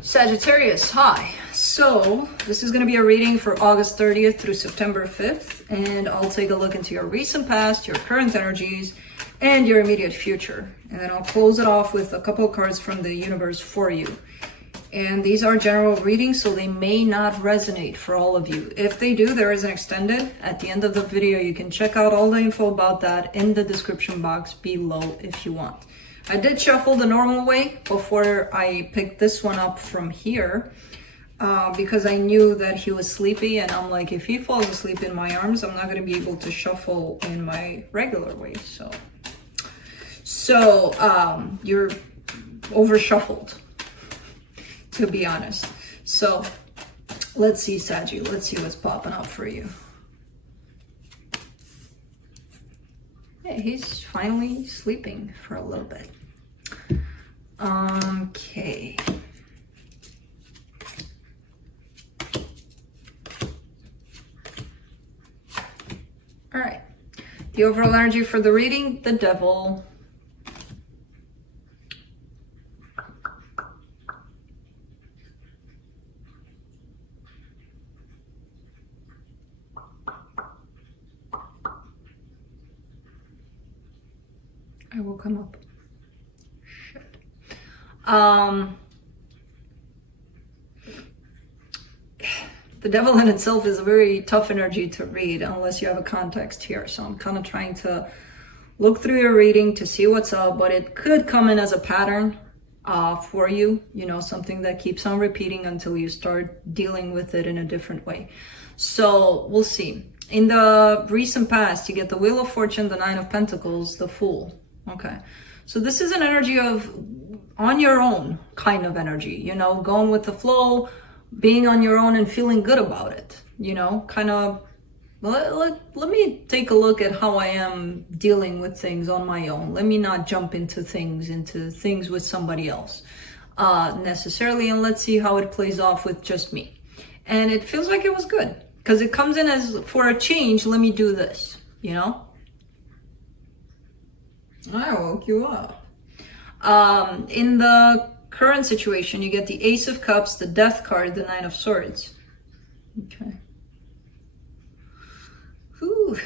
Sagittarius, hi. So this is going to be a reading for August 30th through September 5th, and I'll take a look into your recent past, your current energies, and your immediate future. And then I'll close it off with a couple of cards from the universe for you. And these are general readings, so they may not resonate for all of you. If they do, there is an extended at the end of the video. You can check out all the info about that in the description box below if you want. I did shuffle the normal way before I picked this one up from here because I knew that he was sleepy, and I'm like, if he falls asleep in my arms, I'm not going to be able to shuffle in my regular way. So you're over shuffled, to be honest. So let's see, Saggy, let's see what's popping up for you. Yeah, he's finally sleeping for a little bit. Okay. All right. The overall energy for the reading, the Devil. I will come up. Shit. The Devil in itself is a very tough energy to read unless you have a context here. So I'm kind of trying to look through your reading to see what's up, but it could come in as a pattern for you, you know, something that keeps on repeating until you start dealing with it in a different way. So we'll see. In the recent past, you get the Wheel of Fortune, the Nine of Pentacles, the Fool. Okay, so this is an energy of on your own kind of energy, you know, going with the flow, being on your own and feeling good about it, you know, kind of, let me take a look at how I am dealing with things on my own. Let me not jump into things with somebody else necessarily, and let's see how it plays off with just me. And it feels like it was good because it comes in as, for a change, let me do this, you know. I woke you up. In the current situation, you get the Ace of Cups, the Death card, the Nine of Swords. Okay. Whew.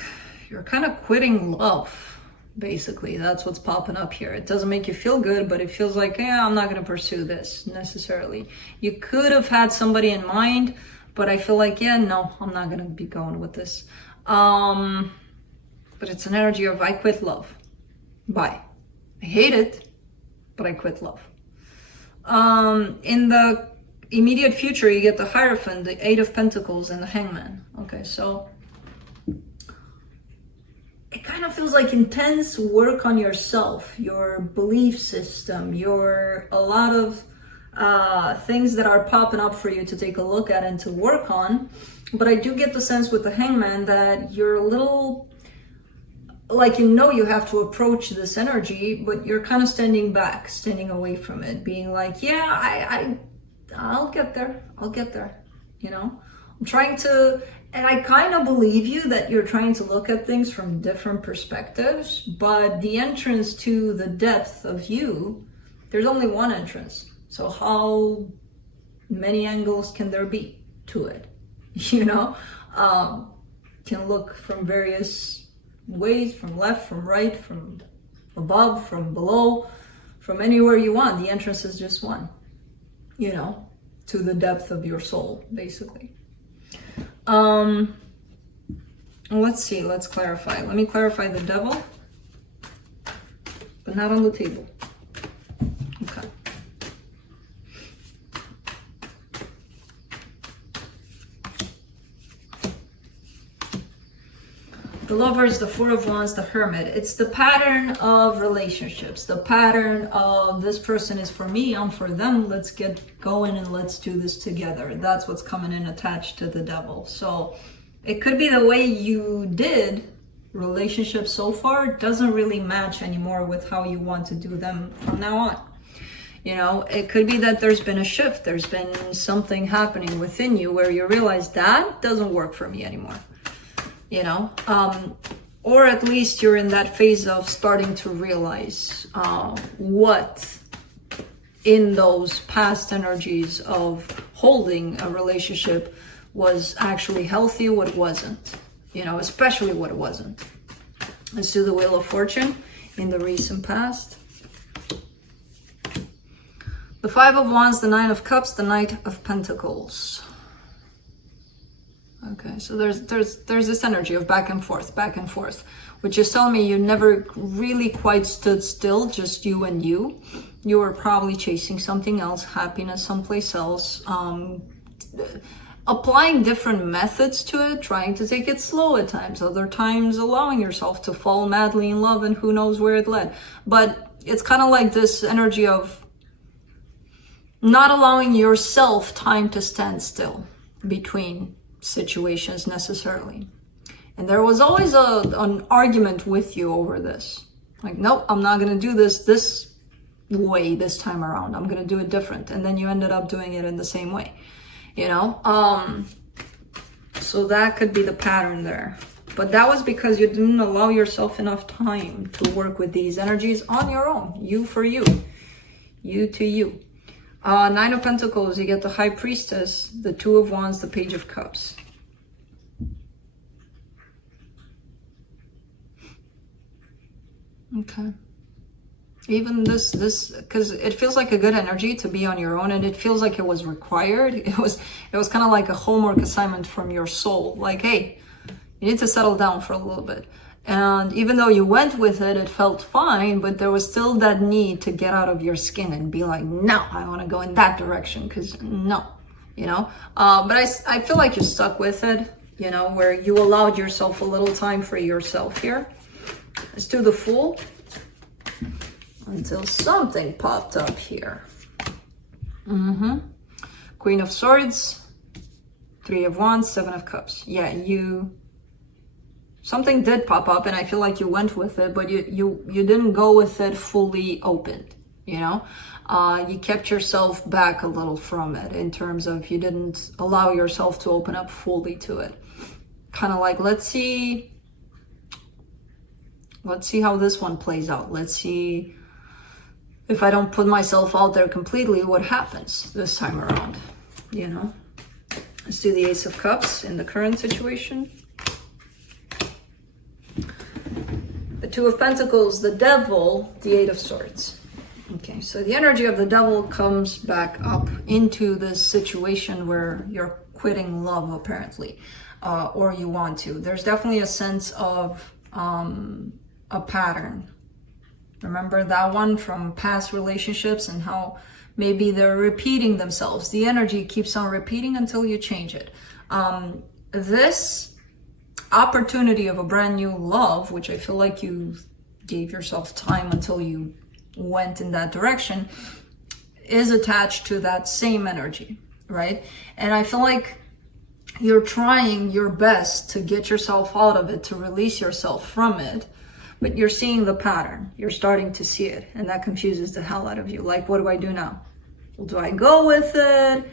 You're kind of quitting love, basically. That's what's popping up here. It doesn't make you feel good, but it feels like, yeah, I'm not going to pursue this necessarily. You could have had somebody in mind, but I feel like, yeah, no, I'm not going to be going with this. But it's an energy of I quit love. Bye. I hate it, but I quit love. In the immediate future, you get the Hierophant, the Eight of Pentacles, and the Hangman. Okay, so it kind of feels like intense work on yourself, your belief system, a lot of things that are popping up for you to take a look at and to work on. But I do get the sense with the Hangman that you're a little, like, you know, you have to approach this energy, but you're kind of standing back, standing away from it, being like, yeah, I'll get there. I'll get there. You know, I'm trying to, and I kind of believe you that you're trying to look at things from different perspectives, but the entrance to the depth of you, there's only one entrance. So how many angles can there be to it? You know, can look from various ways, from left, from right, from above, from below, from anywhere you want. The entrance is just one, you know, to the depth of your soul, basically. Let's see, let's clarify. Let me clarify the Devil, but not on the table. Okay. The Lovers, the Four of Wands, the Hermit. It's the pattern of relationships, the pattern of this person is for me, I'm for them, let's get going and let's do this together. That's what's coming in attached to the Devil. So it could be the way you did relationships so far doesn't really match anymore with how you want to do them from now on. You know, it could be that there's been a shift, there's been something happening within you where you realize that doesn't work for me anymore. You know, or at least you're in that phase of starting to realize what in those past energies of holding a relationship was actually healthy, what wasn't, you know, especially what wasn't. Let's do the Wheel of Fortune in the recent past. The Five of Wands, the Nine of Cups, the Knight of Pentacles. Okay, so there's this energy of back and forth, which is telling me you never really quite stood still, just you and you. You were probably chasing something else, happiness someplace else, applying different methods to it, trying to take it slow at times, other times allowing yourself to fall madly in love, and who knows where it led. But it's kind of like this energy of not allowing yourself time to stand still between situations necessarily. And there was always an argument with you over this. Like, nope, I'm not going to do this way this time around. I'm going to do it different. And then you ended up doing it in the same way, you know? So that could be the pattern there. But that was because you didn't allow yourself enough time to work with these energies on your own. You for you. You to you. Nine of Pentacles, you get the High Priestess, the Two of Wands, the Page of Cups. Okay. Even this, because it feels like a good energy to be on your own, and it feels like it was required. It was kind of like a homework assignment from your soul. Like, hey, you need to settle down for a little bit. And even though you went with it, it felt fine, but there was still that need to get out of your skin and be like, no, I want to go in that direction, because no, you know. But I feel like you stuck with it, you know, where you allowed yourself a little time for yourself here. Let's do the Fool until something popped up here. Queen of Swords, Three of Wands, Seven of Cups. Yeah, something did pop up, and I feel like you went with it, but you didn't go with it fully open, you know? You kept yourself back a little from it in terms of you didn't allow yourself to open up fully to it. Kind of like, let's see how this one plays out. Let's see if I don't put myself out there completely, what happens this time around, you know? Let's do the Ace of Cups in the current situation. The Two of Pentacles, the Devil, the Eight of Swords. Okay, so the energy of the Devil comes back up into this situation where you're quitting love, apparently, or you want to. There's definitely a sense of a pattern. Remember that one from past relationships and how maybe they're repeating themselves. The energy keeps on repeating until you change it. This opportunity of a brand new love, which I feel like you gave yourself time until you went in that direction, is attached to that same energy, right? And I feel like you're trying your best to get yourself out of it, to release yourself from it, but you're seeing the pattern. You're starting to see it, and that confuses the hell out of you. Like, what do I do now? Well, do I go with it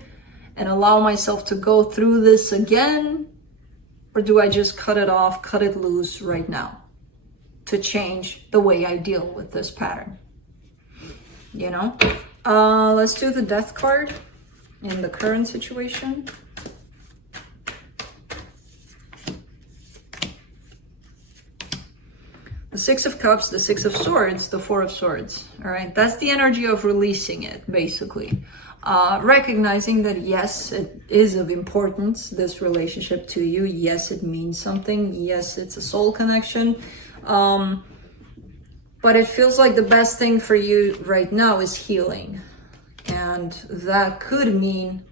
and allow myself to go through this again? Or do I just cut it off, cut it loose right now to change the way I deal with this pattern? You know? Let's do the Death card in the current situation. The Six of Cups, the Six of Swords, the Four of Swords. All right, that's the energy of releasing it, basically. Recognizing that, yes, it is of importance, this relationship to you. Yes, it means something. Yes, it's a soul connection. But it feels like the best thing for you right now is healing. And that could mean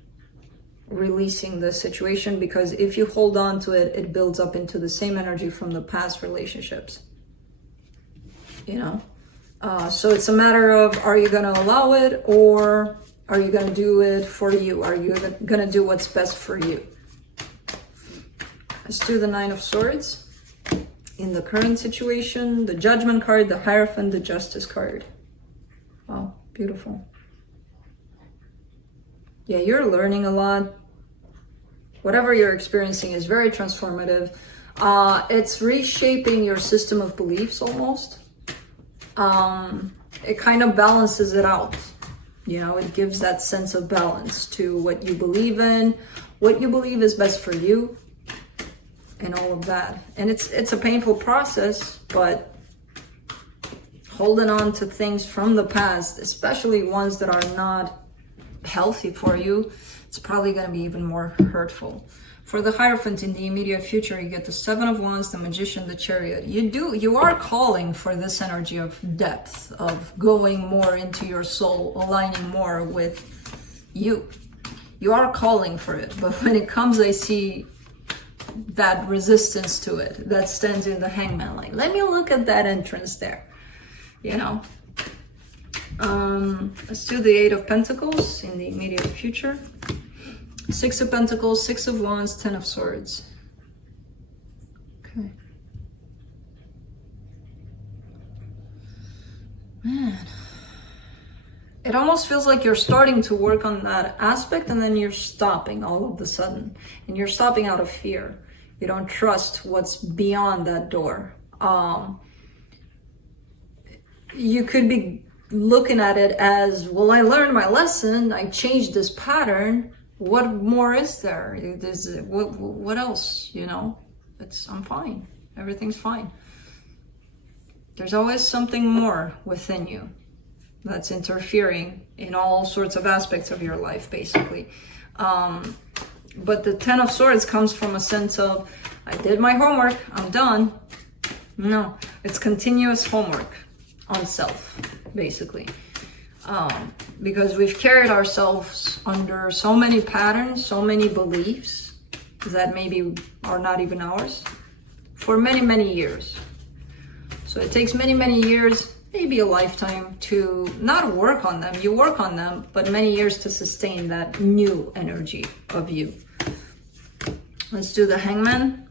releasing the situation, because if you hold on to it, it builds up into the same energy from the past relationships. You know? So it's a matter of, are you going to allow it, or are you going to do it for you? Are you going to do what's best for you? Let's do the Nine of Swords in the current situation. The Judgment card, the Hierophant, the Justice card. Wow, beautiful. Yeah, you're learning a lot. Whatever you're experiencing is very transformative. It's reshaping your system of beliefs almost. It kind of balances it out. You know, it gives that sense of balance to what you believe in, what you believe is best for you, and all of that. And it's a painful process, but holding on to things from the past, especially ones that are not healthy for you, it's probably going to be even more hurtful. For the Hierophant in the immediate future, you get the Seven of Wands, the Magician, the Chariot. You are calling for this energy of depth, of going more into your soul, aligning more with you. You are calling for it, but when it comes, I see that resistance to it that stands in the Hangman. Like, let me look at that entrance there, you know. Let's do the Eight of Pentacles in the immediate future. Six of Pentacles, Six of Wands, Ten of Swords. Okay. Man. It almost feels like you're starting to work on that aspect and then you're stopping all of a sudden. And you're stopping out of fear. You don't trust what's beyond that door. You could be looking at it as, well, I learned my lesson. I changed this pattern. What more is there? What else? You know, I'm fine. Everything's fine. There's always something more within you that's interfering in all sorts of aspects of your life, basically. But the Ten of Swords comes from a sense of, I did my homework, I'm done. No, it's continuous homework on self, basically. Because we've carried ourselves under so many patterns, so many beliefs that maybe are not even ours for many, many years. So it takes many, many years, maybe a lifetime, to not work on them. You work on them, but many years to sustain that new energy of you. Let's do the Hangman.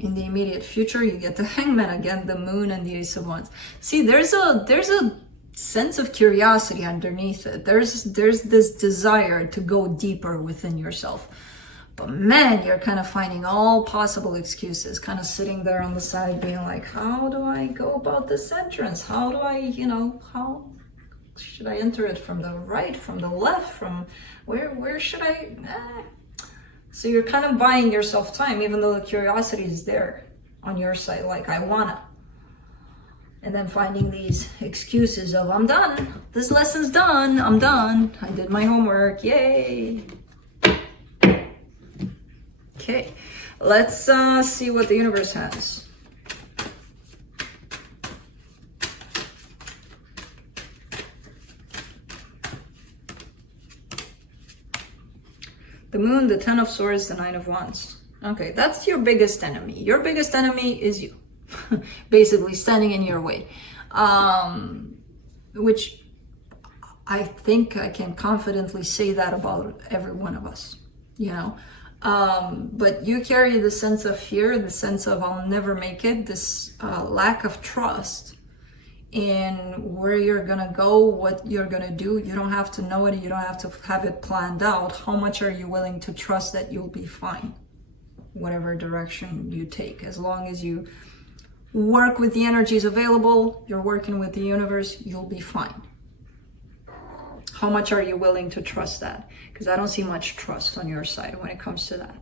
In the immediate future, you get the Hangman again, the Moon, and the Ace of Wands. See, there's a sense of curiosity underneath it. There's this desire to go deeper within yourself. But man, you're kind of finding all possible excuses, kind of sitting there on the side being like, how do I go about this entrance? How do I, how should I enter it? From the right, from the left, from where should I? So you're kind of buying yourself time, even though the curiosity is there on your side, like, I wanna. And then finding these excuses of, I'm done. This lesson's done. I'm done. I did my homework. Yay. Okay, let's see what the universe has. The Moon, the Ten of Swords, the Nine of Wands. Okay, that's your biggest enemy. Your biggest enemy is you. Basically standing in your way. Which I think I can confidently say that about every one of us, but you carry the sense of fear, the sense of I'll never make it, this lack of trust in where you're gonna go, what you're gonna do. You don't have to know it, you don't have to have it planned out. How much are you willing to trust that you'll be fine, whatever direction you take? As long as you work with the energies available, you're working with the universe, you'll be fine. How much are you willing to trust that? Because I don't see much trust on your side when it comes to that.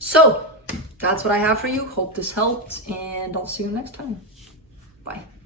So that's what I have for you. Hope this helped, and I'll see you next time. Bye.